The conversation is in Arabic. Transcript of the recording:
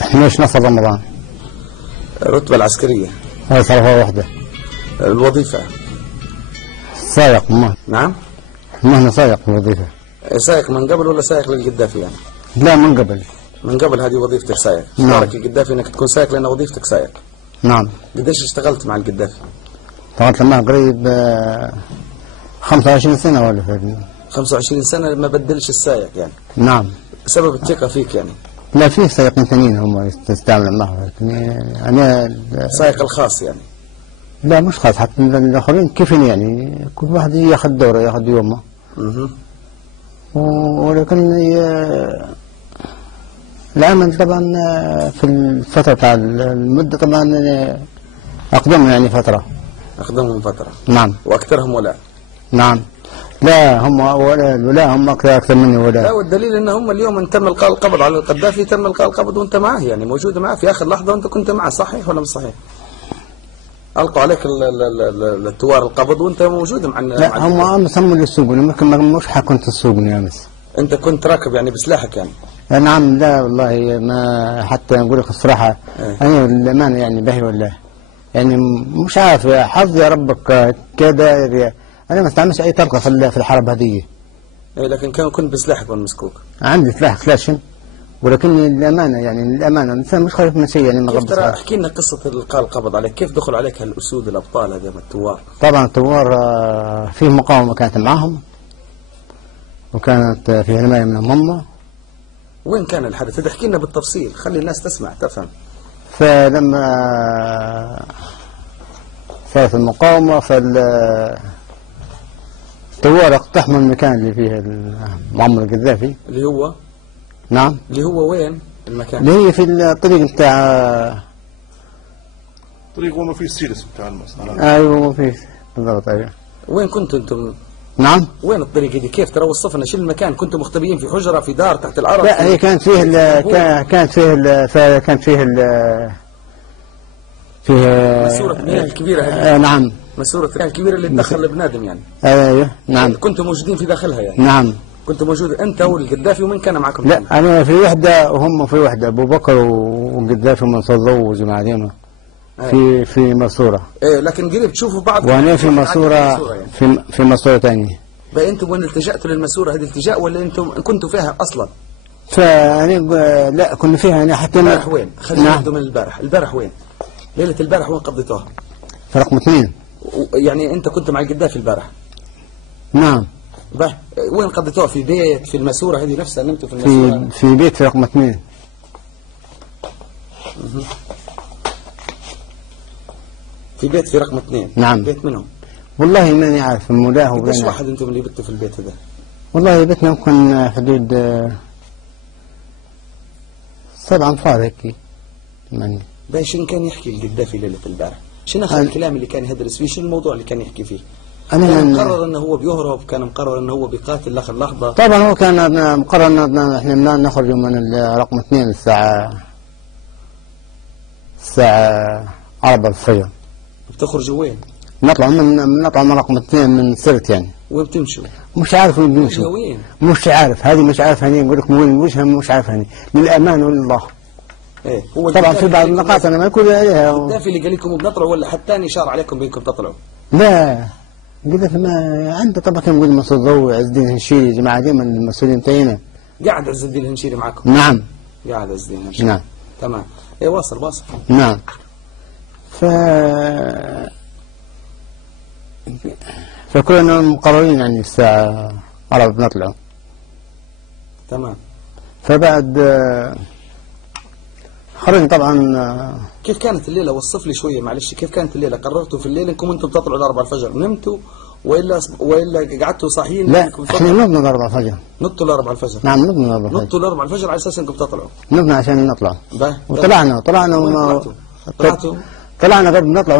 حماش نصر رمضان. الرتبة العسكرية؟ هاي صرفة واحدة. الوظيفة؟ سائق مهنة. نعم؟ مهنة سائق الوظيفة. سائق من قبل ولا سائق للقذافي يعني؟ لا من قبل. من قبل هذه وظيفتك سائق؟ نعم. اختارك القذافي انك تكون سائق لان وظيفتك سائق. نعم. قديش اشتغلت مع القذافي؟ اشتغلت معه قريب 25 سنة ولا فيه. 25 سنة ما بدلش السائق يعني؟ نعم. سبب الثقة فيك يعني؟ لا في سائقين ثانيين هم يستعملوا معه، لكن أنا السائق الخاص يعني؟ لا مش خاص، حتى الآخرين كيفين يعني كل واحد ياخذ دوره ياخذ يومه. ولكن العمل طبعا في الفترة تاع المدة طبعا أقدم يعني فترة. أقدمهم فترة. نعم. وأكثرهم ولاء. نعم. لا هم الولاء هم أكثر مني ولاء. لا والدليل أن هم اليوم ان تم إلقاء القبض على القذافي، تم إلقاء القبض وأنت معه يعني موجود معه في آخر لحظة وأنت كنت معه، صحيح ولا مش صحيح؟ ألقوا عليك الثوار القبض وأنت موجود مع لا هم أمس هم اللي يسوقوني، مش كنت تسوقني أمس. أنت كنت راكب يعني بسلاحك يعني؟ نعم. لا والله ما حتى نقول لك الصراحة أنا الأمانة يعني بهي والله يعني مش عارف حظ يا ربك كذا. أنا ما استعملش أي طلقة في الحرب هذه. لكن كنت بسلاحك ولا مسكوك؟ عندي سلاح كلاشن، ولكن الأمانة يعني الأمانة الإنسان مش خايف من شيء يعني ما غبش. ترى احكي لنا قصة إلقاء القبض عليك، كيف دخل عليك هالأسود الأبطال هذول الثوار؟ طبعا الثوار فيه مقاومة كانت معهم وكانت فيها حماية منهم هم. وين كان الحدث؟ تحكي لنا بالتفصيل خلي الناس تسمع تفهم. فلما صارت المقاومة الثوار اقتحموا المكان اللي فيه معمر القذافي. اللي هو؟ نعم. اللي هو وين المكان؟ اللي هي في الطريق بتاع طريق وما فيه السيرس بتاع المسألة. ايوه ما فيه بالضبط. ايوه. وين كنتوا انتم؟ نعم. وين الطريق هذه؟ كيف ترى وصفنا شو المكان؟ كنتم مختبئين في حجرة في دار تحت الأرض؟ لا هي كانت فيه فيه ماسورة ريال كبيرة هذه. نعم. ماسورة ريال كبيرة اللي تدخل البنادم يعني. ايوه نعم. كنتم موجودين في داخلها يعني؟ نعم. كنت موجود انت والقذافي ومن كان معكم؟ لا انا في وحده وهم في وحده، ابو بكر والقذافي من تزوجوا معنا في ماسوره. ايه لكن قريب تشوفوا بعض. وانا في ماسوره يعني. في ماسوره ثانيه. بقى انتم وين التجأتوا للماسوره هذه التجاء ولا انتم كنتوا فيها اصلا؟ فانا لا كنا فيها انا حتى البارح وين؟ خلينا نبدا نعم. من البارح وين؟ ليله البارح وين قضيتوها؟ في رقم 2. يعني انت كنت مع القذافي البارح؟ نعم. به وين قضيتوها؟ في بيت في الماسوره هذه نفسها؟ نمتوا في الماسوره؟ في بيت في رقم 2. في بيت في رقم 2. نعم. بيت منهم؟ والله ماني عارف مولاه وبين. قديش واحد انتم اللي بتوا في البيت هذا؟ والله بيتنا يمكن حدود 7 أنفار هيك. باي شنو كان يحكي القذافي ليله البارح؟ شنو اخر الكلام اللي كان يهدرس فيه؟ شنو الموضوع اللي كان يحكي فيه؟ كان مقرر انه هو بيهرب، كان مقرر انه هو بيقاتل لاخر لحظه. طبعا هو كان مقرر ان احنا نخرج من رقم 2 الساعه 4 الفجر. بتخرجوا وين؟ نطلع من رقم 2 من سرت يعني. وين بتمشوا؟ مش عارف وين بنمشوا. وين؟ مش عارف هذه مش عارف هني نقول لك وين وجهها مش عارف هني للامان ولله. ايه هو طبعا في بعض النقاط انا ما اقول عليها. القذافي اللي قال لكم بنطلعوا ولا حتى ثاني اشار عليكم بانكم تطلعوا؟ لا قذافي ما عنده طبعا كان يقول مسعود ضوء عز الدين الهنشيري جماعه ديما المسؤولين تاعنا. قاعد عز الدين الهنشيري معكم؟ نعم. قاعد عز الدين الهنشيري. نعم. تمام. ايه واصل. نعم. فكنا مقررين يعني الساعة 4 بنطلعوا. تمام. فبعد خرجنا طبعا. كيف كانت الليلة؟ وصف لي شوية معلش، كيف كانت الليلة؟ قررتوا في الليل انكم انتم تطلعوا ل 4 الفجر، نمتوا ولا قعدتوا صاحيين؟ لا احنا نبنى ل 4 الفجر. نطوا ل 4 الفجر؟ نعم نبنى ل 4 الفجر. نطوا ل 4 الفجر على اساس انكم تطلعوا؟ نبنى عشان نطلع. وطلعنا طلعنا طلعتوا طلعنا قبل نطلع